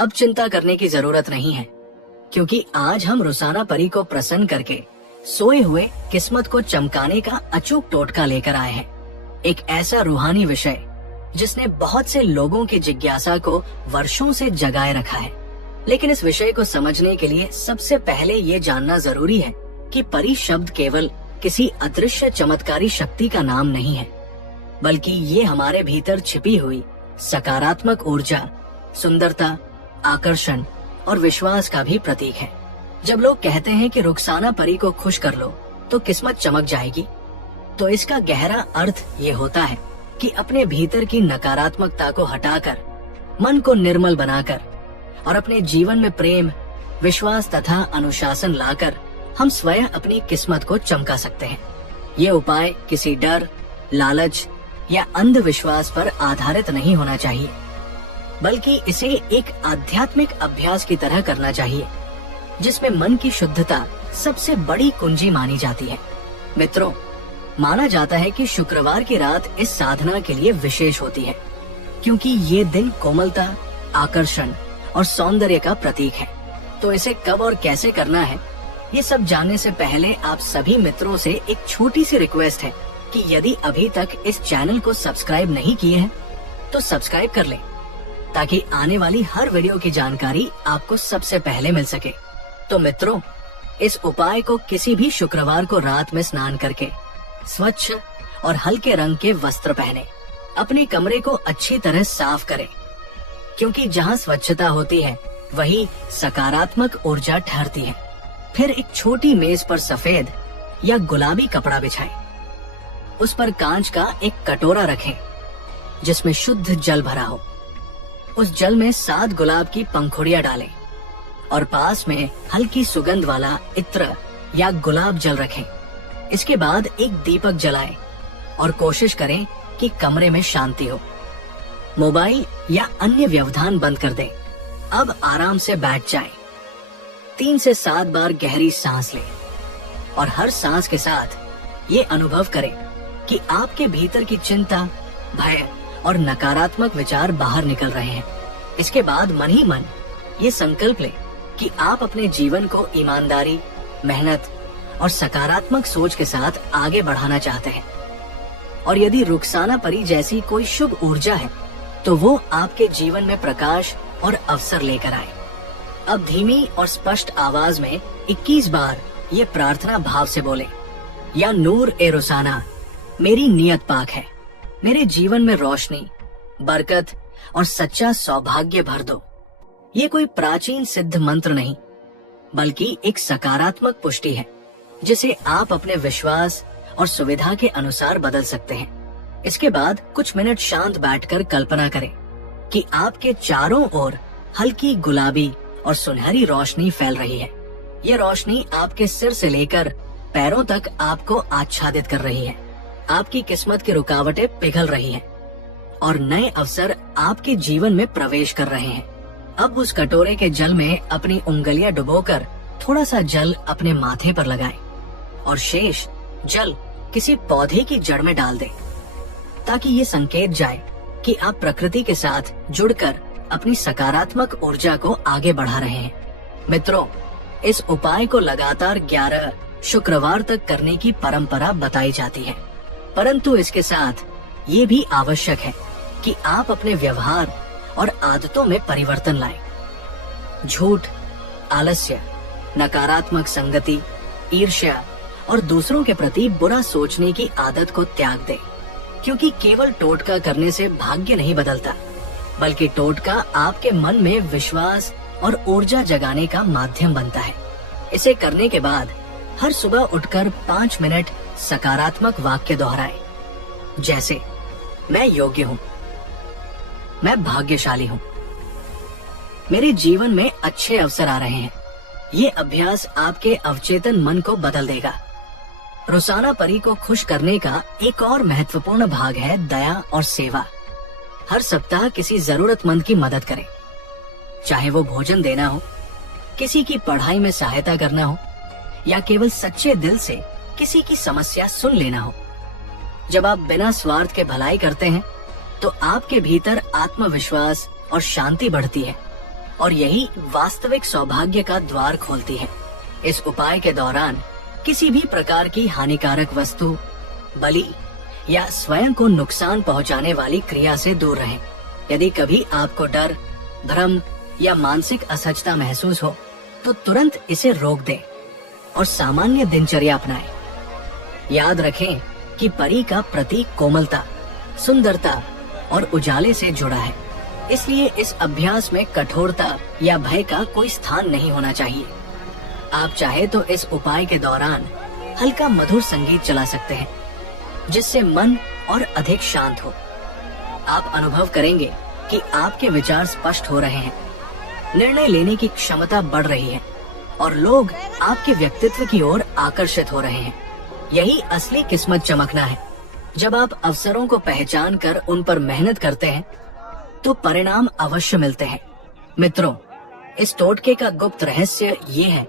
अब चिंता करने की जरूरत नहीं है, क्योंकि आज हम रुसाना परी को प्रसन्न करके सोए हुए किस्मत को चमकाने का अचूक टोटका लेकर आए हैं। एक ऐसा रूहानी विषय जिसने बहुत से लोगों की जिज्ञासा को वर्षों से जगाए रखा है। लेकिन इस विषय को समझने के लिए सबसे पहले ये जानना जरूरी है कि परी शब्द केवल किसी अदृश्य चमत्कारी शक्ति का नाम नहीं है, बल्कि ये हमारे भीतर छिपी हुई सकारात्मक ऊर्जा, सुंदरता, आकर्षण और विश्वास का भी प्रतीक है। जब लोग कहते हैं कि रुखसाना परी को खुश कर लो तो किस्मत चमक जाएगी, तो इसका गहरा अर्थ ये होता है कि अपने भीतर की नकारात्मकता को हटाकर, मन को निर्मल बनाकर और अपने जीवन में प्रेम, विश्वास तथा अनुशासन लाकर हम स्वयं अपनी किस्मत को चमका सकते हैं। ये उपाय किसी डर, लालच या अंधविश्वास पर आधारित नहीं होना चाहिए, बल्कि इसे एक आध्यात्मिक अभ्यास की तरह करना चाहिए, जिसमें मन की शुद्धता सबसे बड़ी कुंजी मानी जाती है। मित्रों, माना जाता है कि शुक्रवार की रात इस साधना के लिए विशेष होती है, क्योंकि ये दिन कोमलता, आकर्षण और सौंदर्य का प्रतीक है। तो इसे कब और कैसे करना है, ये सब जानने से पहले आप सभी मित्रों से एक छोटी सी रिक्वेस्ट है कि यदि अभी तक इस चैनल को सब्सक्राइब नहीं किए हैं तो सब्सक्राइब कर लें, ताकि आने वाली हर वीडियो की जानकारी आपको सबसे पहले मिल सके। तो मित्रों, इस उपाय को किसी भी शुक्रवार को रात में स्नान करके स्वच्छ और हल्के रंग के वस्त्र पहने अपने कमरे को अच्छी तरह साफ करें, क्योंकि जहाँ स्वच्छता होती है वही सकारात्मक ऊर्जा ठहरती है। फिर एक छोटी मेज पर सफेद या गुलाबी कपड़ा बिछाएं। उस पर कांच का एक कटोरा रखें जिसमें शुद्ध जल भरा हो। उस जल में 7 गुलाब की पंखुड़ियां डालें और पास में हल्की सुगंध वाला इत्र या गुलाब जल रखें। इसके बाद एक दीपक जलाएं और कोशिश करें कि कमरे में शांति हो। मोबाइल या अन्य व्यवधान बंद कर दें। अब आराम से बैठ जाएं। 3 से 7 बार गहरी सांस लें और हर सांस के साथ ये अनुभव करें कि आपके भीतर की चिंता, भय और नकारात्मक विचार बाहर निकल रहे हैं। इसके बाद मन ही मन ये संकल्प लें कि आप अपने जीवन को ईमानदारी, मेहनत और सकारात्मक सोच के साथ आगे बढ़ाना चाहते हैं। और यदि रुखसाना परी जैसी कोई शुभ ऊर्जा है तो वो आपके जीवन में प्रकाश और अवसर लेकर आए। अब धीमी और स्पष्ट आवाज में 21 बार ये प्रार्थना भाव से बोले, या नूर ए रुसाना, मेरी नियत पाक है, मेरे जीवन में रोशनी, बरकत और सच्चा सौभाग्य भर दो। ये कोई प्राचीन सिद्ध मंत्र नहीं, बल्कि एक सकारात्मक पुष्टि है जिसे आप अपने विश्वास और सुविधा के अनुसार बदल सकते हैं। इसके बाद कुछ मिनट शांत बैठकर कल्पना करें कि आपके चारों ओर हल्की गुलाबी और सुनहरी रोशनी फैल रही है। ये रोशनी आपके सिर से लेकर पैरों तक आपको आच्छादित कर रही है। आपकी किस्मत की रुकावटें पिघल रही हैं और नए अवसर आपके जीवन में प्रवेश कर रहे हैं। अब उस कटोरे के जल में अपनी उंगलियां डुबोकर थोड़ा सा जल अपने माथे पर लगाएं और शेष जल किसी पौधे की जड़ में डाल दें, ताकि ये संकेत जाए कि आप प्रकृति के साथ जुड़कर अपनी सकारात्मक ऊर्जा को आगे बढ़ा रहे हैं। मित्रों, इस उपाय को लगातार 11 शुक्रवार तक करने की परंपरा बताई जाती है, परंतु इसके साथ ये भी आवश्यक है कि आप अपने व्यवहार और आदतों में परिवर्तन लाएं। झूठ, आलस्य, नकारात्मक संगति, ईर्ष्या और दूसरों के प्रति बुरा सोचने की आदत को त्याग दें, क्योंकि केवल टोटका करने से भाग्य नहीं बदलता, बल्कि टोटका आपके मन में विश्वास और ऊर्जा जगाने का माध्यम बनता है। इसे करने के बाद हर सुबह उठकर 5 मिनट सकारात्मक वाक्य दोहराएं, जैसे मैं योग्य हूँ, मैं भाग्यशाली हूँ, मेरे जीवन में अच्छे अवसर आ रहे हैं। ये अभ्यास आपके अवचेतन मन को बदल देगा। रुसाना परी को खुश करने का एक और महत्वपूर्ण भाग है दया और सेवा। हर सप्ताह किसी जरूरतमंद की मदद करें, चाहे वो भोजन देना हो, किसी की पढ़ाई में सहायता करना हो या केवल सच्चे दिल से किसी की समस्या सुन लेना हो। जब आप बिना स्वार्थ के भलाई करते हैं तो आपके भीतर आत्मविश्वास और शांति बढ़ती है और यही वास्तविक सौभाग्य का द्वार खोलती है। इस उपाय के दौरान किसी भी प्रकार की हानिकारक वस्तु, बलि या स्वयं को नुकसान पहुंचाने वाली क्रिया से दूर रहें। यदि कभी आपको डर, भ्रम या मानसिक असहजता महसूस हो तो तुरंत इसे रोक दें और सामान्य दिनचर्या अपनाएं। याद रखें कि परी का प्रतीक कोमलता, सुंदरता और उजाले से जुड़ा है, इसलिए इस अभ्यास में कठोरता या भय का कोई स्थान नहीं होना चाहिए। आप चाहे तो इस उपाय के दौरान हल्का मधुर संगीत चला सकते हैं, जिससे मन और अधिक शांत हो। आप अनुभव करेंगे कि आपके विचार स्पष्ट हो रहे हैं, निर्णय लेने की क्षमता बढ़ रही है और लोग आपके व्यक्तित्व की ओर आकर्षित हो रहे हैं। यही असली किस्मत चमकना है। जब आप अवसरों को पहचान कर उन पर मेहनत करते हैं तो परिणाम अवश्य मिलते हैं। मित्रों, इस टोटके का गुप्त रहस्य ये है